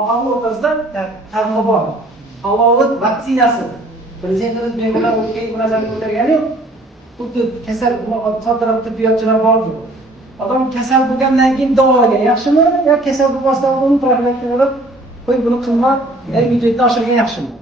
aholi o'rtasida targ'ibot, halovat vaksinasi. Prezidentimiz bemorlar o'tgan munosabat ko'targani yo'q. Xuddi kasal soddalab tibbiyotchilar borku. Odam kasal bo'lgandan keyin davolagan yaxshimi? Yo kasal bo'lmasdan uni profilaktika qo'yib buni qilmak, byudjetni oshirgan yaxshimi?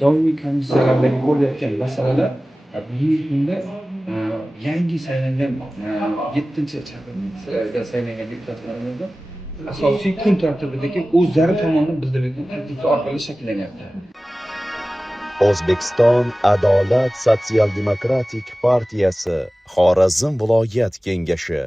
Doimiy komissiyalardagi ko'rilayotgan masalalar bugungi kunda yangi saylangan 7-chaqiruvga saylangan deputatlarimizda asosiy kun tartibidagi o'zlari tomonidan bildirilgan taklifi orqali shakllanyapti. O'zbekiston Adolat sotsial-demokratik partiyasi Xorazm viloyat kengashi